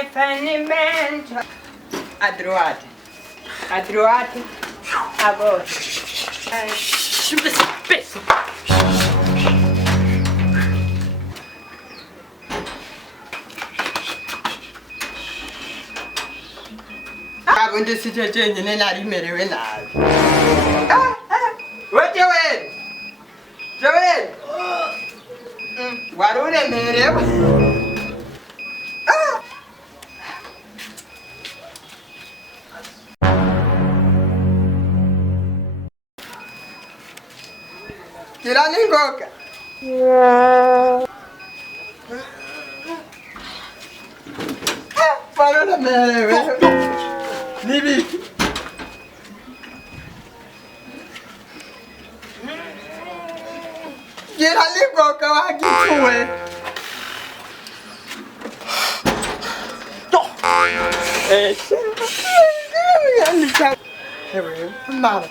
Infinimento. À droite. À droite. À gauche. Ubundi sije jenyine narimerewe nabi. We Joel. Joel. Wari uremerewe. Gira ningoka. Wari uremerewe. Nibi. Gira ningoka wagituwe. Mama.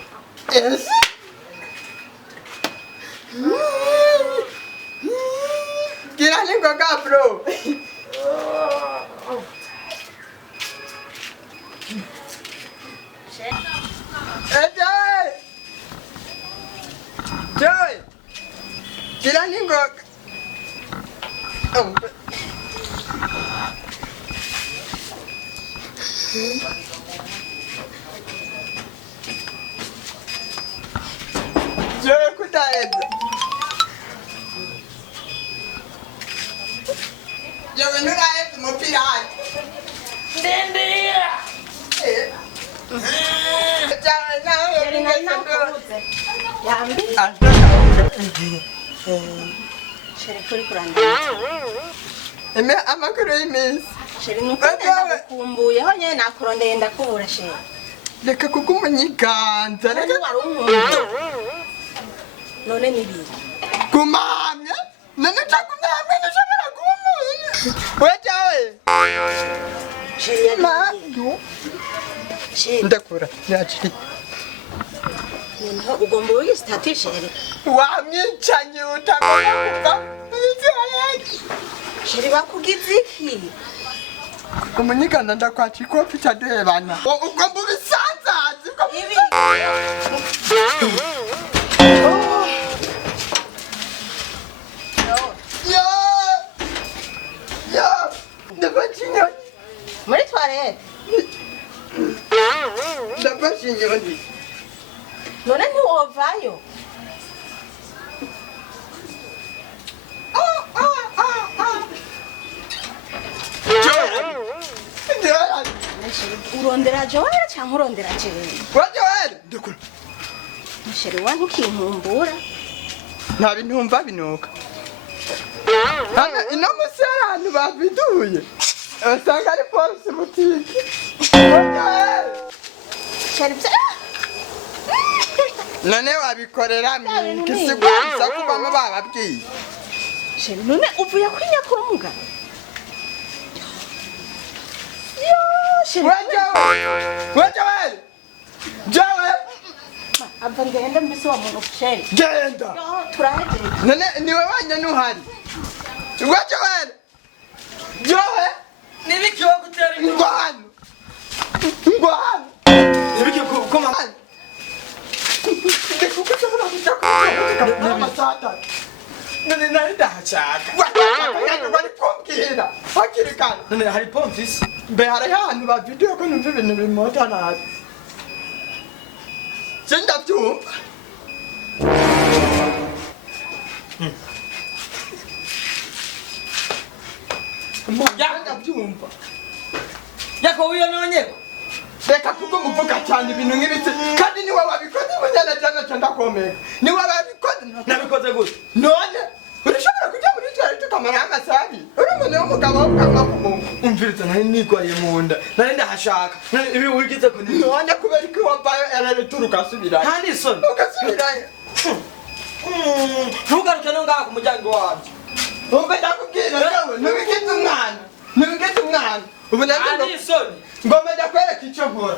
Yes. Gira ningoka bro. Joey! Joey! Gira ningoka. Joey kutaenda. Joey nuraenda mupira haki. Ndendia. Shere kuri kurandira. Eme amakuru y'imisi. Shere nuko ndakumbuye ho nyene nakurondeye ndakubura shere. Reka kukumunyiganza. Reka warumwe. None nibi. Kumamye? None chakumamye nishobora kumunya. Wejawe. Shere Ma. Shere. Ndakura. Yachi. None ugomba ugisitati shere. Wamwicanye utakuva. Shere bakugize iki? Kumunyiganza ndakwacha ikofi cyadebana. Ugomba ubisanzaze ko ibi. Ndabashinyoni. Muri toilette. Ndabashinyoni. None ntiwovayo. Urondera Joel cyangwa urondera Joel? Joel, ndukura. Shere wantu kinkumbura. Nta bintumva binuka. Hano ino musera ahantu babiduye. Usanga ari polisi butike. Joel. Shere none wabikorera kisigwisa kubamo bababwiye. Shere none uvuye kwinya kurumuga. Joel! Joel! Ava ngenda mbese wa muntu Shere. Genda! Turaje. None niwe wanyene uhari. Joel! Joel! Nibiki wo gutera ingwano. Ingwano. Nibiki koma. Ndikukushobora kuja amasata. None nari ndahashaka. Bari kumbwira. Hakiri kare. None hari pomfisi. Mbe hari ahantu ba video ko numva ibintu bimota nabi. Sindabyumva. Ndabyumva. Yako uyo nonyeko. Reka kuko muvuga cyane ibintu nk'ibiti kandi niwe wabikoze munyana cyane ndakomeye. Niwe wabikoze Nabikoze gute? none urashobora kujya muri cyari tukamara amasabi. Uri umuntu w'umugabo ukanga kumungu. Umviriza nari nigwaye mu nda. Nari ndahashaka. Ibi wigize ko ni. None kubera ko wabaye erere turuka subira. Nta nisoni. Ugasubirayo. Ntugaruke no ngaha ku muryango wabyo. Umbe ndakubwira nawe ntubigeze umwana. Ntubigeze umwana. Ubu Nta nisoni. ngomba ndakwereka icyo nkora.